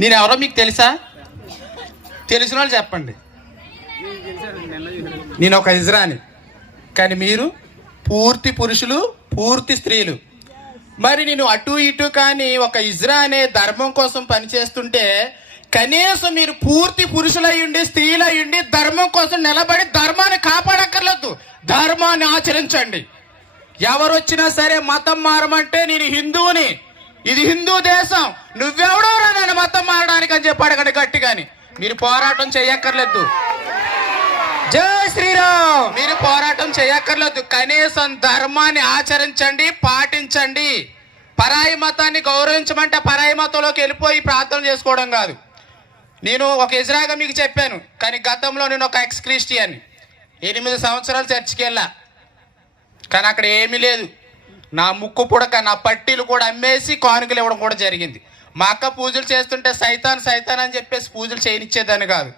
నేను ఎవరో మీకు తెలుసా? తెలిసిన వాళ్ళు చెప్పండి. నేను ఒక ఇజ్రాని, కానీ మీరు పూర్తి పురుషులు, పూర్తి స్త్రీలు. మరి నేను అటు ఇటు కానీ ఒక ఇజ్రా అనే ధర్మం కోసం పనిచేస్తుంటే కనీసం మీరు పూర్తి పురుషులయ్యుండి, స్త్రీలయ్యుండి ధర్మం కోసం నిలబడి ధర్మాన్ని కాపాడక్కర్లేదు, ధర్మాన్ని ఆచరించండి. ఎవరొచ్చినా సరే మతం మారమంటే నేను హిందువుని, ఇది హిందూ దేశం, నువ్వెవడో నన్ను మతం మారడానికి అని చెప్పి అడగండి గట్టిగాని. మీరు పోరాటం చేయక్కర్లేదు. జై శ్రీరామ్. మీరు పోరాటం చేయక్కర్లేదు, కనీసం ధర్మాన్ని ఆచరించండి, పాటించండి. పరాయి మతాన్ని గౌరవించమంటే పరాయి మతంలోకి వెళ్ళిపోయి ప్రార్థన చేసుకోవడం కాదు. నేను ఒక ఇజ్రాగా మీకు చెప్పాను, కానీ గతంలో నేను ఒక ఎక్స్ క్రిస్టియన్, 8 సంవత్సరాలు చర్చికి వెళ్ళా, కానీ అక్కడ ఏమీ లేదు. నా ముక్కు పుడక, నా పట్టీలు కూడా అమ్మేసి కానుకలు ఇవ్వడం కూడా జరిగింది. మా అక్క పూజలు చేస్తుంటే సైతాన్ సైతాన్ అని చెప్పేసి పూజలు చేయనిచ్చేదాన్ని కాదు.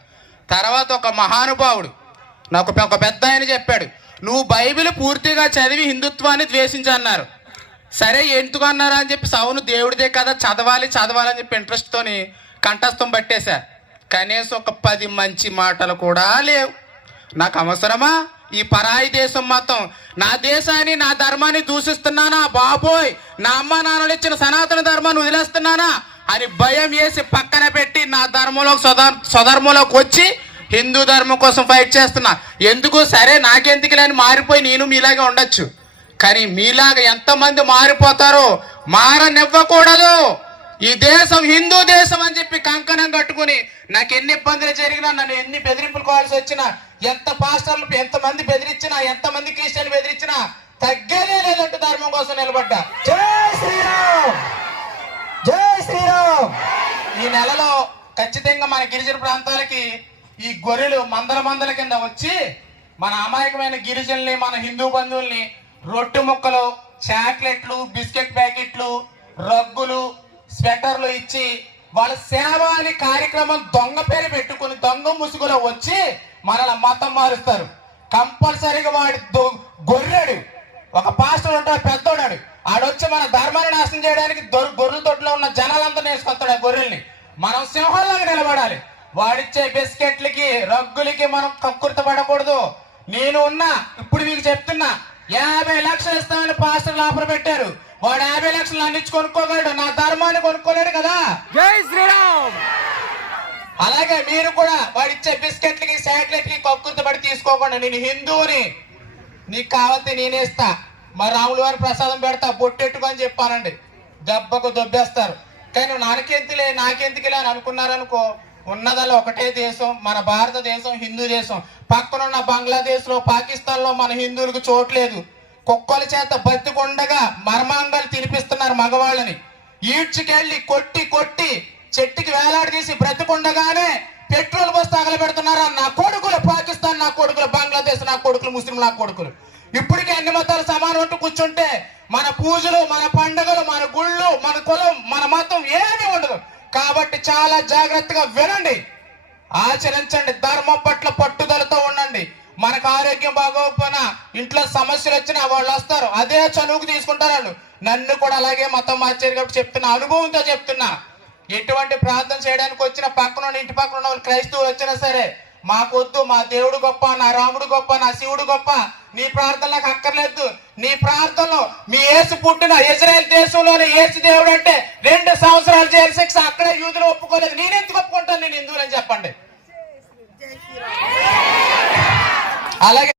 తర్వాత ఒక మహానుభావుడు నాకు ఒక పెద్ద ఆయన చెప్పాడు, నువ్వు బైబిల్ పూర్తిగా చదివి హిందుత్వాన్ని ద్వేషించన్నారు. సరే ఎందుకు అన్నారా అని చెప్పి, అవును దేవుడిదే కదా, చదవాలి చదవాలని చెప్పి ఇంట్రెస్ట్తోని కంఠస్థం పట్టేశా. కనీసం ఒక 10 మంచి మాటలు కూడా లేవు. నాకు అవసరమా ఈ పరాయి దేశం మతం? నా దేశాన్ని, నా ధర్మాన్ని దూషిస్తున్నానా బాబోయ్, నా అమ్మ నాన్నలు ఇచ్చిన సనాతన ధర్మాన్ని వదిలేస్తున్నానా అని భయం వేసి పక్కన పెట్టి నా ధర్మంలో స్వధర్మంలోకి వచ్చి హిందూ ధర్మం కోసం ఫైట్ చేస్తున్నా. ఎందుకు? సరే నాకెందుకులే అని మారిపోయి నేను మీలాగా ఉండొచ్చు, కానీ మీలాగా ఎంతమంది మారిపోతారో మారనివ్వకూడదు. ఈ దేశం హిందూ దేశం అని చెప్పి కంకణం కట్టుకుని నాకు ఎన్ని ఇబ్బందులు జరిగినా, నన్ను ఎన్ని బెదిరింపులు కావాల్సి వచ్చినా, ఎంత పాస్టర్లు ఎంతమంది బెదిరించినా, ఎంతమంది క్రిస్టియన్లు బెదిరించినా తగ్గేదే లేదంటూ ధర్మం కోసం నిలబడ్డా. జై శ్రీరామ్, జై శ్రీరామ్. ఈ నెలలో ఖచ్చితంగా మన గిరిజన ప్రాంతాలకి ఈ గొర్రెలు మందల కింద వచ్చి మన అమాయకమైన గిరిజనుల్ని, మన హిందూ బంధువుల్ని రొట్టె ముక్కలు, చాక్లెట్లు, బిస్కెట్ ప్యాకెట్లు, రగ్గులు, స్వెటర్లు ఇచ్చి వాళ్ళ సేవ అనే కార్యక్రమం దొంగ పేరు పెట్టుకుని దొంగ ముసుగులో వచ్చి మనల్ని మతం మారుస్తారు. కంపల్సరీగా వాడి గొర్రెడు ఒక పాస్టర్ ఉంటాడు, పెద్దోడాడు, ఆడొచ్చి మన ధర్మాన్ని నాశనం చేయడానికి గొర్రెల తొట్టులో ఉన్న జనాలంతా వేసుకొస్తాడు. ఆ గొర్రెల్ని మనం సింహాల్లాగా నిలబడాలి. వాడిచ్చే బిస్కెట్లకి, రగ్గులకి మనం కక్కుర్తపడకూడదు. నేను ఉన్నా, ఇప్పుడు మీకు చెప్తున్నా, 50 లక్షలు ఇస్తామని పాస్టర్లు ఆఫర్ పెట్టారు. వాడు 50 లక్షలు అన్నిచ్చి కొనుక్కోగలడు, నా ధర్మాన్ని కొనుక్కోలేడు కదా. జై శ్రీరామ్. అలాగే మీరు కూడా వాడిచ్చే బిస్కెట్లకి, చాక్లెట్లకి కక్కుర్తపడి తీసుకోకుండా, నేను హిందువుని, నీకు కావాలంటే నేనే ఇస్తా, మరి రాముల వారి ప్రసాదం పెడతా, బొట్టెట్టుకు అని చెప్పానండి, దెబ్బకు దొబ్బేస్తారు. కానీ నాకెందుకులే అని అనుకున్నారనుకో, ఉన్నదల్లా ఒకటే దేశం, మన భారతదేశం హిందూ దేశం. పక్కనున్న బంగ్లాదేశ్ లో, పాకిస్తాన్ లో మన హిందువులకు చోట్లేదు. కుక్కల చేత బతికుండగా మర్మాంగాలు తినిపిస్తున్నారు మగవాళ్ళని. ఈడ్చుకెళ్ళి కొట్టి కొట్టి చెట్టుకి వేలాడదీసి బ్రతికుండగానే పెట్రోల్ పోసి తగలబెడుతున్నారు. నా కొడుకులు పాకిస్తాన్, నా కొడుకులు బంగ్లాదేశ్, నా కొడుకులు ముస్లిం, నా కొడుకులు. ఇప్పటికే అన్ని మతాలు సమానం అంటూ కూర్చుంటే మన పూజలు, మన పండుగలు, మన గుళ్ళు, మన కులం, మన మతం ఏమీ ఉండదు. కాబట్టి చాలా జాగ్రత్తగా వినండి, ఆచరించండి, ధర్మం పట్ల పట్టుదలతో ఉండండి. మనకు ఆరోగ్యం బాగోకపోయినా, ఇంట్లో సమస్యలు వచ్చినా వాళ్ళు వస్తారు, అదే చనువుకు తీసుకుంటారు వాళ్ళు. నన్ను కూడా అలాగే మతం మార్చారు కాబట్టి చెప్తున్నా, అనుభవంతో చెప్తున్నా. ఎటువంటి ప్రార్థన చేయడానికి వచ్చిన పక్కన ఇంటి పక్కన ఉన్న వాళ్ళు క్రైస్తవులు వచ్చినా సరే, మాకొద్దు, మా దేవుడు గొప్ప, నా రాముడు గొప్ప, నా శివుడు గొప్ప, నీ ప్రార్థన నాకు అక్కర్లేదు. నీ ప్రార్థనలో మీ యేసు పుట్టిన ఇజ్రాయెల్ దేశంలోనే యేసు దేవుడు అంటే 2 సంవత్సరాలు జైలు శిక్ష, అక్కడే యూదులు ఒప్పుకోలేదు. నేనెందుకు ఒప్పుకుంటాను? నేను హిందువులని చెప్పండి. అలాగే